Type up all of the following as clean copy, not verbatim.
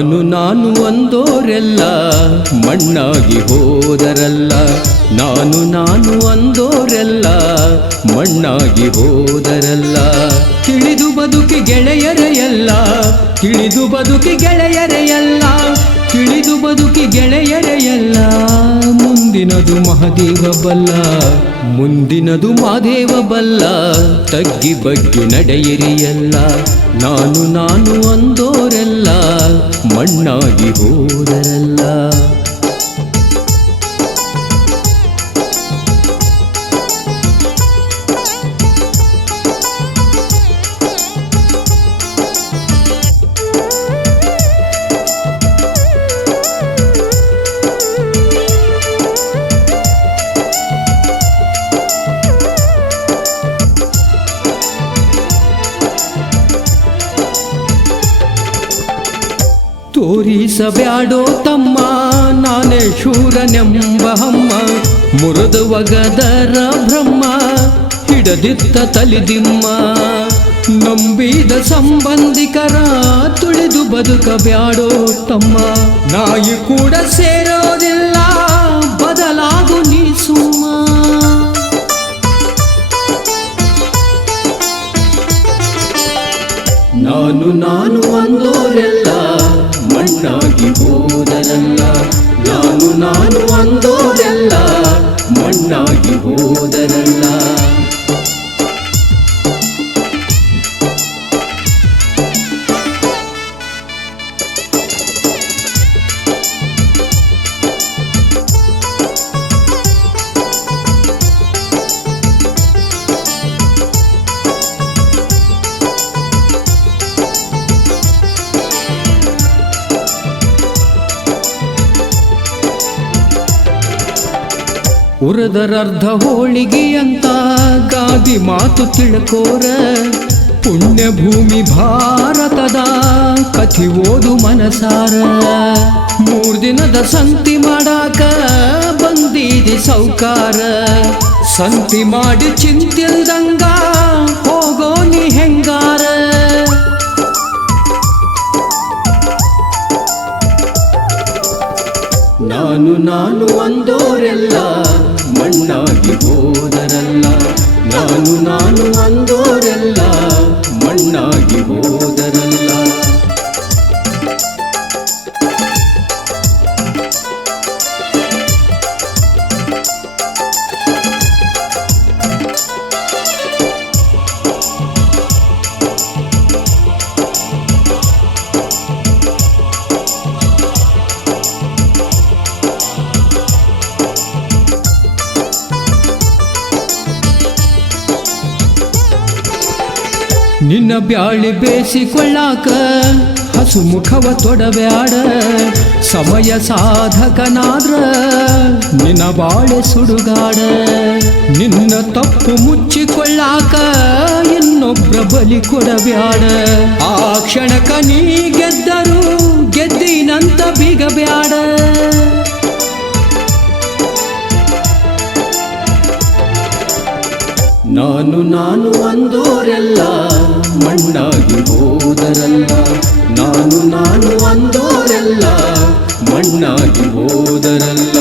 ನಾನು ಅಂದೋರೆಲ್ಲ ಮಣ್ಣಾಗಿ ಹೋದರಲ್ಲ. ನಾನು ಅಂದೋರೆಲ್ಲ ಮಣ್ಣಾಗಿ ಹೋದರಲ್ಲ. ತಿಳಿದು ಬದುಕಿ ಗೆಳೆಯರೆಯಲ್ಲ, ತಿಳಿದು ಬದುಕಿ ಗೆಳೆಯರೆಯಲ್ಲ, ತಿಳಿದು ಬದುಕಿ ಗೆಳೆಯರೆಯಲ್ಲ. ಮುಂದಿನದು ಮಹಾದೇವ ಬಲ್ಲ, ಮುಂದಿನದು ಮಹಾದೇವ ಬಲ್ಲ. ತಗ್ಗಿ ಬಗ್ಗಿ ನಡೆಯಿರಿಯಲ್ಲ. ನಾನು ಅಂದೋರೆಲ್ಲ ಮಣ್ಣಾಗಿ ಹೋದರಲ್ಲ. ತೋರಿಸಬ್ಯಾಡೋ ತಮ್ಮ ನಾನೇ ಶೂರನೆಂಬ ಹಮ್ಮ. ಮುರಿದು ಒಗದರ ಬ್ರಹ್ಮ ಹಿಡದಿತ್ತ ತಲಿದಿಮ್ಮ. ನಂಬಿದ ಸಂಬಂಧಿಕರ ತುಳಿದು ಬದುಕಬ್ಯಾಡೋ ತಮ್ಮ. ನಾಯಿ ಕೂಡ ಸೇರೋದಿಲ್ಲ, ಬದಲಾಗು ನೀ ಸುಮ್ಮ. ನಾನು ಅಂದೋರೆಲ್ಲ ಮಣ್ಣಾಗಿ ಹೋದರಲ್ಲ. ನಾನು ಅಂದೋರೆಲ್ಲ ಮಣ್ಣಾಗಿ ಹೋದರಲ್ಲ. ಉರದರರ್ಧ ಹೋಳಿಗೆ ಅಂತ ಗಾದಿ ಮಾತು ತಿಳ್ಕೋರ. ಪುಣ್ಯ ಭೂಮಿ ಭಾರತದ ಕಥಿ ಓದು ಮನಸಾರ. 3 ದಿನದ ಸಂತಿ ಮಾಡಾಕ ಬಂದಿದಿ ಸೌಕಾರ. ಸಂತಿ ಮಾಡಿ ಚಿಂತಿಲ್ದಂಗ ಹೋಗೋ ನೀ ಹೆಂಗಾರ. ನಾನು ಅಂದೋರೆಲ್ಲ ಮಣ್ಣಾಗಿ ಹೋದರಲ್ಲ. ನಾನು ಅಂದೋರೆಲ್ಲ ಮಣ್ಣಾಗಿ ಹೋದರಲ್ಲ. ನಿನ್ನ ಬ್ಯಾಳಿ ಬೇಸಿಕೊಳ್ಳಾಕ ಹಸು ಮುಖವ ತೊಡಬ್ಯಾಡ. ಸಮಯ ಸಾಧಕನಾದ್ರ ನಿನ್ನ ಬಾಳೆ ಸುಡುಗಾಡ. ನಿನ್ನ ತಪ್ಪು ಮುಚ್ಚಿಕೊಳ್ಳಾಕ ಇನ್ನೊಬ್ರ ಬಲಿ ಕೊಡಬ್ಯಾಡ. ಆ ಕ್ಷಣಕ ನೀ ಗೆದ್ದರು ಗೆದ್ದಿನಂತ ಬಿಗಬ್ಯಾಡ. ನಾನು ಅಂದೋರೆಲ್ಲ ಮಣ್ಣಾಗಿ ಹೋದರಲ್ಲ. ನಾನು ಅಂದೋರೆಲ್ಲ ಮಣ್ಣಾಗಿ ಹೋದರಲ್ಲ.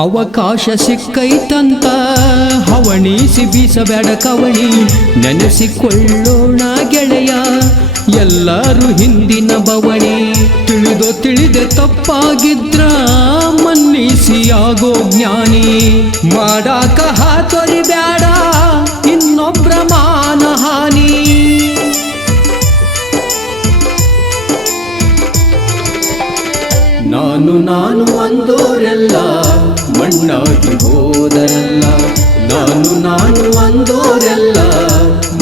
ಅವಕಾಶ ಸಿಕ್ಕೈತಂತ ಹವಣಿಸಿ ಬೀಸಬೇಡ ಕವಳಿ. ನೆನೆಸಿಕೊಳ್ಳೋಣ ಗೆಳೆಯ ಎಲ್ಲರೂ ಹಿಂದಿನ ಬವಣಿ. ತಿಳಿದೆ ತಪ್ಪಾಗಿದ್ರ ಮನ್ನಿಸಿ ಆಗೋ ಜ್ಞಾನಿ. ಮಾಡಾಕ ಹಾತೊರಿಬ್ಯಾಡ ಇನ್ನೊಬ್ರ ಮಾನಹಾನಿ. ನಾನು ಅಂದೋರೆಲ್ಲ ಮಣ್ಣಾಗಿ ಹೋದರಲ್ಲ. ನಾನು ಅಂದೋರೆಲ್ಲ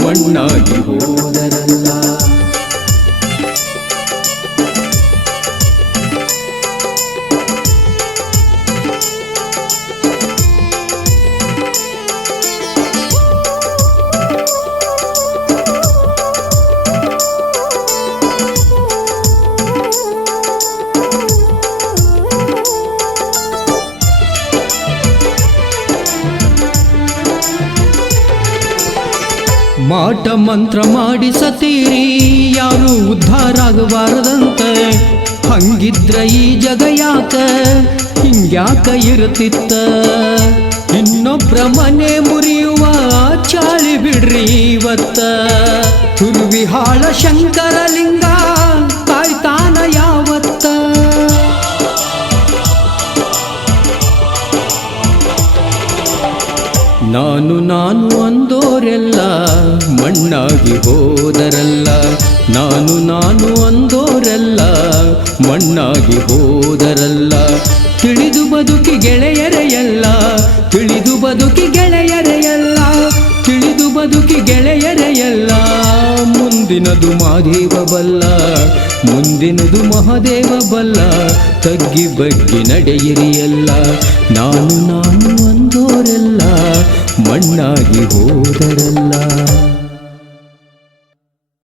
ಮಣ್ಣಾಗಿ ಹೋದರಲ್ಲ. ಮಾಟ ಮಂತ್ರ ಮಾಡಿ ಸತೀರಿ ಯಾರು ಉದ್ಧಾರ ಆಗಬಾರದಂತೆ. ಹಂಗಿದ್ರ ಈ ಜಗ ಯಾಕ ಹಿಂಗ್ಯಾಕ ಇರುತ್ತಿತ್ತ. ಇನ್ನೊಬ್ರ ಮನೆ ಮುರಿಯುವ ಚಾಳಿ ಬಿಡ್ರಿ ಇವತ್ತ. ತುರ್ವಿಹಾಳ ಶಂಕರಲಿಂಗ ಕಾಯ್ತಾನ ಯಾವತ್ತ. ನಾನು ಅಂದೋರೆಲ್ಲ ಮಣ್ಣಾಗಿ ಹೋದರಲ್ಲ. ನಾನು ಅಂದೋರೆಲ್ಲ ಮಣ್ಣಾಗಿ ಹೋದರಲ್ಲ. ತಿಳಿದು ಬದುಕಿ ಗೆಳೆಯರೆಯಲ್ಲ, ತಿಳಿದು ಬದುಕಿ ಗೆಳೆಯರೆಯಲ್ಲ, ತಿಳಿದು ಬದುಕಿ ಗೆಳೆಯರೆಯಲ್ಲ. ಮುಂದಿನದು ಮಹಾದೇವ ಬಲ್ಲ, ಮುಂದಿನದು ಮಹಾದೇವ ಬಲ್ಲ. ತಗ್ಗಿ ಬಗ್ಗಿ ನಡೆಯಿರಿಯಲ್ಲ. ನಾನು ಅಂದೋರೆಲ್ಲ ಮಣ್ಣಾಗಿ ಹೋದರಲ್ಲ.